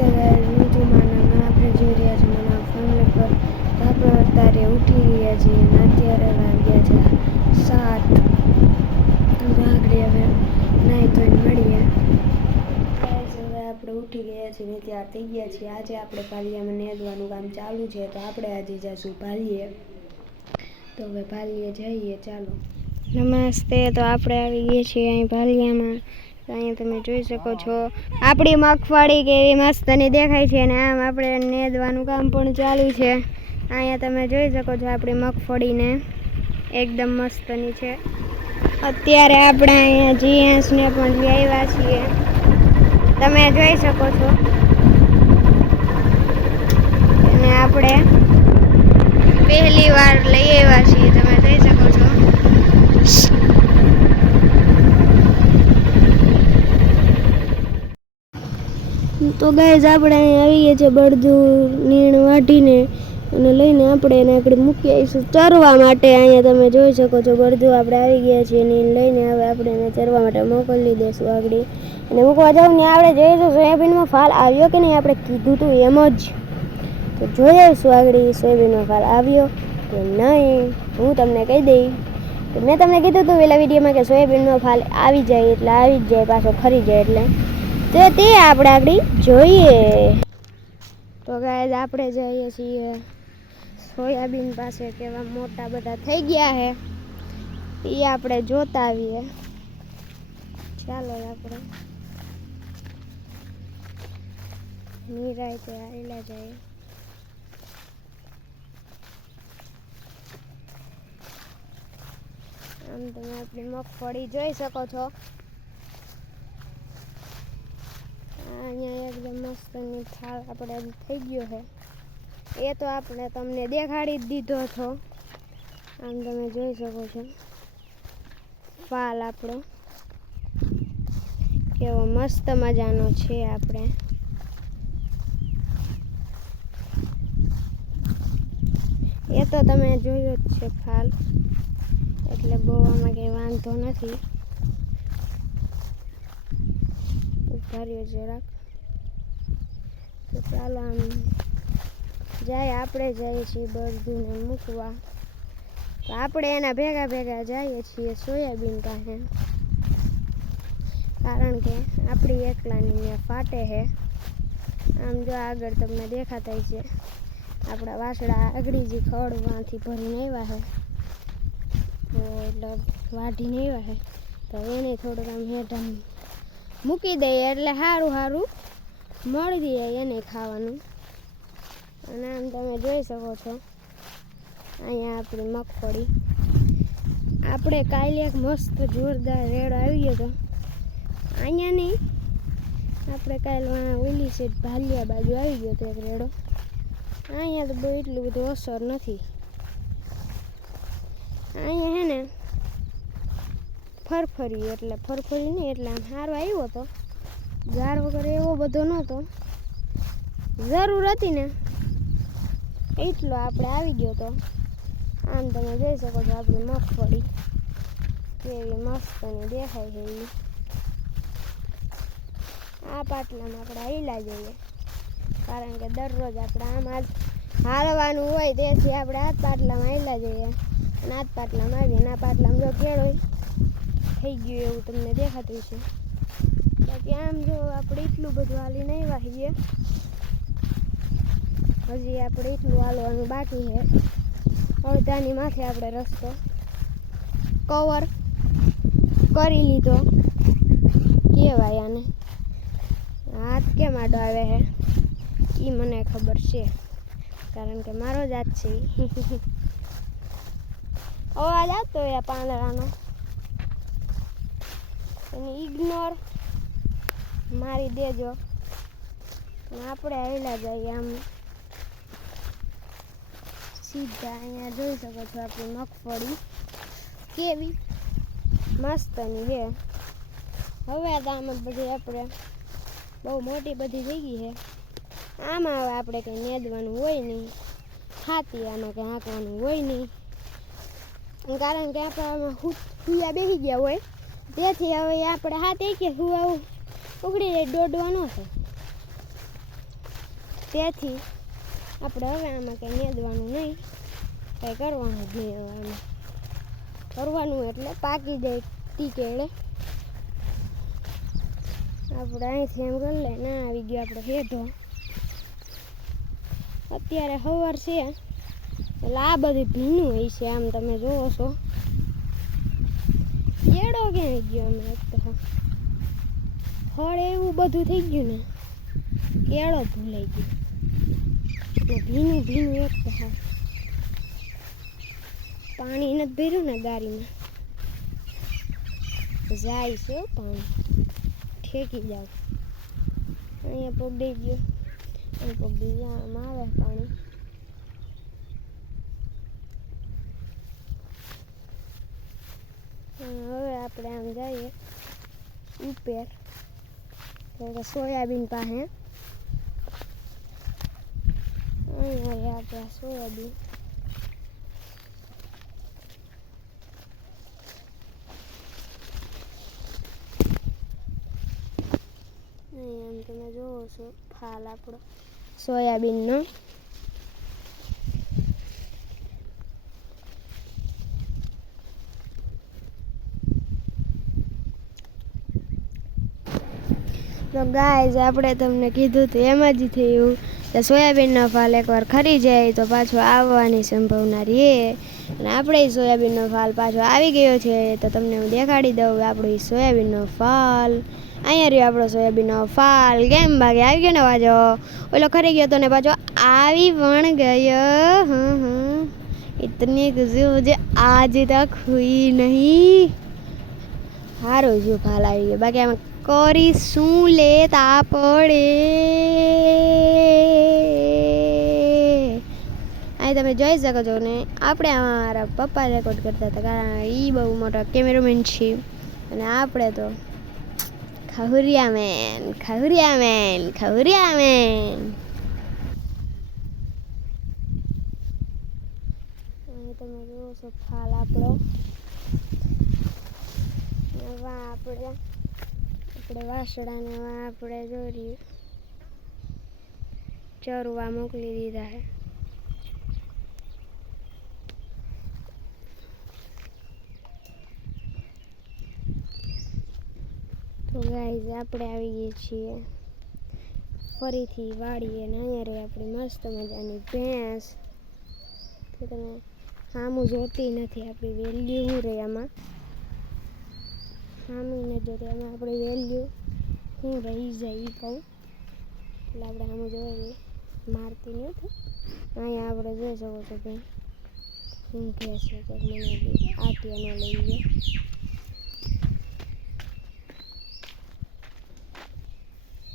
નમસ્તે ગાઈસ, હું છું માનવ. આપણે જોઈ રહ્યા છીએ માનવ ફેમિલી પર. આપણે અત્યારે ઉઠી રહ્યા છીએ અને અત્યારે વાગ્યા છે 7 વાગે. હવે નાહી ધોઈને મળીએ ગાઈસ. હવે આપણે ઉઠી ગયા છીએ ને તૈયાર થઈ ગયા છીએ. આજે આપણે ભાલિયામાં નેદવાનું કામ ચાલુ છે, તો આપણે આજે જઈશું ભાલીએ. તો હવે ભાલીએ જઈએ, ચાલો. નમસ્તે. તો આપણે આવી ગયા છીએ અહીં ભાલિયામાં. અહીંયા તમે જોઈ શકો છો આપણી મગફળી કેવી મસ્તની દેખાય છે, અને આમ આપણે નેદવાનું કામ પણ ચાલુ છે. અહીંયા તમે જોઈ શકો છો આપણી મગફળીને એકદમ મસ્તની છે. અત્યારે આપણે અહીંયા જીએસને પણ લઈ આવ્યા છીએ, તમે જોઈ શકો છો. અને આપણે પહેલી વાર લઈ આવ્યા છીએ, તમે જોઈ શકો છો. તો ગાઈઝ આપણે અહીં આવી ગયા છે બળદું નીણ વાઢીને અને લઈને આપણે એને આગળ મૂકી આવીશું ચરવા માટે. અહીંયા તમે જોઈ શકો છો બળદું આપણે આવી ગયા છીએ નીણ લઈને. હવે આપણે એને ચરવા માટે મોકલી દઈશું આગળ. અને મૂકવા જાઉં ને આપણે જોઈશું સોયાબીનમાં ફાલ આવ્યો કે નહીં. આપણે કીધું હતું એમ જ, તો જોઈ આવીશું આગળ સોયાબીનમાં ફાલ આવ્યો કે નહીં. હું તમને કહી દઈ કે મેં તમને કીધું હતું પેલા વિડીયોમાં કે સોયાબીનમાં ફાલ આવી જાય એટલે આવી જ જાય, પાછો ખરી જાય એટલે તો તે આપણે આગળ જોઈએ. તો ગાઈઝ આપણે જઈએ છીએ સોયાબીન પાસે, કેવા મોટા બધા થઈ ગયા છે એ આપણે જોતા આવીએ. ચાલો આપણે નિરાંતે આવેલા જઈએ. આમ તમે આપણી મગફળી જોઈ શકો છો. અહીંયા એકદમ મસ્તની ફાલ આપણે થઈ ગયો છે, એ તો આપણે તમને દેખાડી જ દીધો હતો. આમ તમે જોઈ શકો છો ફાલ આપણો કેવો મસ્ત મજાનો છે. આપણે એ તો તમે જોયો જ છે ફાલ, એટલે બહુ આમાં કંઈ વાંધો નથી. ઉભાર્યો જરાક. તો ચાલો આમ જાય, આપણે જઈએ છીએ બળદુને મૂકવા. તો આપણે એના ભેગા ભેગા જઈએ છીએ સોયાબીન પાસે, કારણ કે આપણી એકલાની ત્યાં ફાટે છે. આમ જો આગળ તમને દેખાતા છે આપણા વાસડા આગળ જે ખડવાથી ભરીને આવ્યા છે, તો એટલે વાઢીને આવ્યા છે, તો એને થોડુંક આમ હેઠા મૂકી દઈએ એટલે સારું સારું મળી જાય એને ખાવાનું. અને આમ તમે જોઈ શકો છો અહીંયા આપણી મગફળી. આપણે કાલે એક મસ્ત જોરદાર રેડો આવી ગયો હતો અહીંયા નહીં, આપણે કાલે ઓલી છે ભાલિયા બાજુ આવી ગયો હતો એક રેડો. અહીંયા તો બહુ એટલું બધું અસર નથી. અહીંયા હે ને ફરફરી એટલે ફરફરી નહીં એટલે આમ સારો આવ્યો હતો. ઝાડ વગર એવો બધો નહોતો, જરૂર હતી ને એટલો આપણે આવી ગયો હતો. આમ તમે જોઈ શકો છો આપણી મગફળી કેવી મસ્તની દેખાય છે. એ આ પાટલામાં આપણે હાલ્યા જઈએ, કારણ કે દરરોજ આપણે આમ હાલવાનું હોય, તેથી આપણે આ પાટલામાં હાલ્યા જઈએ. અને આ પાટલામાં આવીએ, આ પાટલામાં જો કેળો થઈ ગયું એવું તમને દેખાતું છે. બાકી આમ જો આપણે એટલું બધું હાલી નહીં વાહીએ, હજી આપણે એટલું હાલવાનું બાકી છે. અડધાની માથે આપણે રસ્તો કવર કરી લીધો કહેવાય. આને હાથ કેમ આડો આવે છે એ મને ખબર છે, કારણ કે મારો જ હાથ છે. અવાજ આવતો હોય પાંદડાનો, એને ઇગ્નોર મારી દેજો. આપણે આવેલા જઈએ આમ સીધા. અહીંયા જોઈ શકો છો આપણી મગફળી કેવી મસ્તની છે. હવે તો આમાં બધી આપણે બહુ મોટી બધી થઈ ગઈ છે. આમાં હવે આપણે કંઈ નેદવાનું હોય નહીં, ખાતી આમાં કંઈ હાંકવાનું હોય નહીં, કારણ કે આપણે આમાં હુયા બેસી ગયા હોય, તેથી હવે આપણે હાથ કે હુવા ઉગડી જાય, દોડવા ન થાય. તેથી આપણે હવે આમાં કંઈ નેદવાનું નહીં, કંઈ કરવાનું જ નહીં. હવે આમાં કરવાનું એટલે પાકી જાય ટીકેડે આપણે અહીંથી એમ કરી લે. ના આવી ગયો આપણે હેઠો. અત્યારે સવાર છે એટલે આ બધું ભીનું હોય છે. આમ તમે જોવો છો કેળો ક્યાંય ગયો અમે એક તો ફળ એવું બધું થઈ ગયું ને કેળો ભૂલાઈ ગયો ને ભીનું ભીનું એક તો હા પાણી નથી ભર્યું ને ગાડીમાં જાય છે પાણી ઠેકી જાવ. અહીંયા પગડી ગયો અહીં પગડી ગયો આમાં આવે પાણી. હવે આપણે આમ જઈએ ઉપર સોયાબીન પાસે. અહીંયા આપણે સોયાબીન આમ તમે જોવો છો ફાલ આપણો સોયાબીનનો. તો ગાઈઝ આપણે તમને કીધું હતું એમ જ થયું કે સોયાબીનનો ફાલ એકવાર ખરી જાય તો પાછો આવવાની સંભાવના રહે. અને આપણે સોયાબીનનો ફાલ પાછો આવી ગયો છે તો તમને હું દેખાડી દઉં આપણો સોયાબીનનો ફાલ. અહીંયા રહ્યો આપણો સોયાબીનનો ફાલ. કેમ ભાગે આવી ગયો ને પાછો ઓલો ખરી ગયો તો ને પાછો આવી પણ ગયો. ઇતની ખુશી મુझे आज तक हुई नहीं. સારું જો ફાલ આવી ગયો. બાકી આમાં કરી શું લેતા પડે. અહીં તમે જોઈ શકો છો ને આપણે અમારા પપ્પા રેકોર્ડ કરતા હતા કારણ એ બહુ મોટા કેમેરામેન છે અને આપણે તો ખહુરિયા મેન. અહીં તમે જુઓ છો ફાલ આપણો. આપણે વાસડાને આપણે દોરી ચરવા મોકલી દીધા છે. તો ગાઈઝ આપણે આવી ગઈએ છીએ ફરીથી વાળીએ ને અહીંયા રહી આપણી મસ્ત મજાની ભેંસ. તો તમે સામું જોતી નથી આપણી વેલ્યુ શું રહી આમાં સામી નથી જોતી આમાં આપણી વેલ્યુ શું રહી જાય એ કહું એટલે આપણે સામું જોઈએ મારતી નથી. અહીંયા આપણે જોઈ શકો છો ભાઈ શું ભેંસ છે તો મને આટિયાનો લઈ ગયો.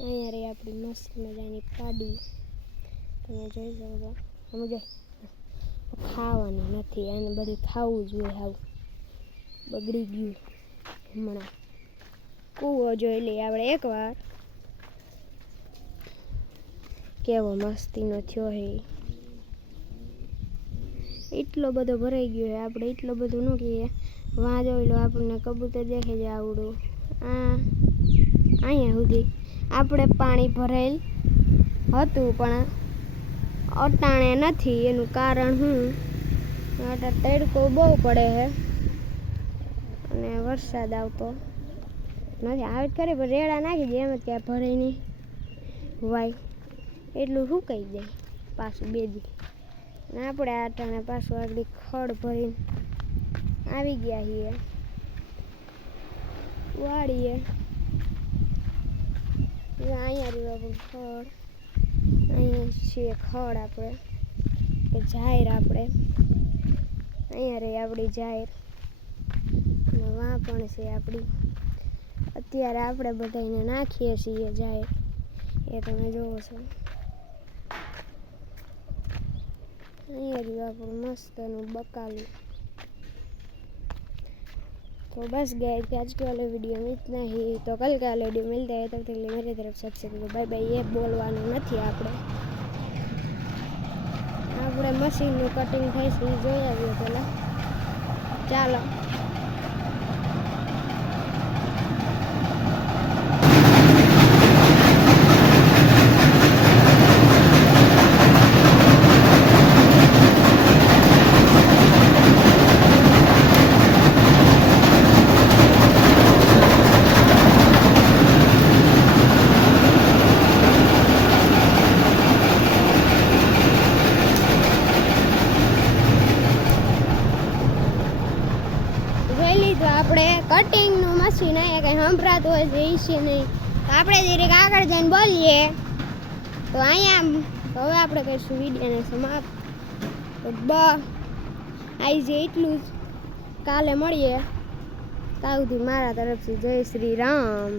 અહીંયા રહી આપણી મસ્ત મજાની પાડી તમે જોઈ શકો છો. સમજાય ખાવાનું નથી આને બધું ખાવું જોઈએ. આવું બગડી ગયું હમણાં. કૂવો જોઈ લઈએ આપણે એકવાર કેવો મસ્તીનો થયો હે. એટલો બધો ભરાઈ ગયો હે. આપણે એટલો બધો ન કહીએ. વાં જોઈ લો આપણને કબૂતર દેખે છે આવડું. અહીંયા સુધી આપણે પાણી ભરેલ હતું પણ અટાણે નથી. એનું કારણ શું તડકો બહુ પડે છે અને વરસાદ આવતો નથી. આવે જ ખરી પણ રેડા નાખી દે એમ જ ક્યાં ભરાય નહીં વાય એટલું સુકાઈ જાય પાછું બે દી. અને આપણે આટાણે પાછું આગળ ખડ ભરીને આવી ગયા છીએ વાળીએ. અહીંયા રહ્યું આપણું ખડ. અહીંયા છીએ ખડ આપણે કે જાહેર આપણે અહીંયા રહી આપણી જાહેર અને વાં પણ છે આપણી. અત્યારે આપણે બધાને નાખીએ છીએ જાહેર એ તમે જોવો છો. અહીંયા રહ્યું આપણું મસ્તનું બકાલું. तो बस गए आज के वाले वीडियो में इतना ही. तो कल का वीडियो मिलता है तब तक लिए मेरी तरफ सबसे बाय बाय. ये बोलવાનું નથી આપણે મશીનનું કટિંગ થાય છે એ જોઈ આવીએ પહેલાં. ચાલો. લીધું આપણે કટિંગનું મશીન. અહીંયા કંઈ સંભળાતું હોય છે એ છે નહીં, તો આપણે જરીક આગળ જઈને બોલીએ. તો અહીંયા તો હવે આપણે કરીશું વિડીયોને સમાપ્ત. તો આવી છે એટલું જ, કાલે મળીએ. ત્યાં સુધી મારા તરફથી જય શ્રી રામ.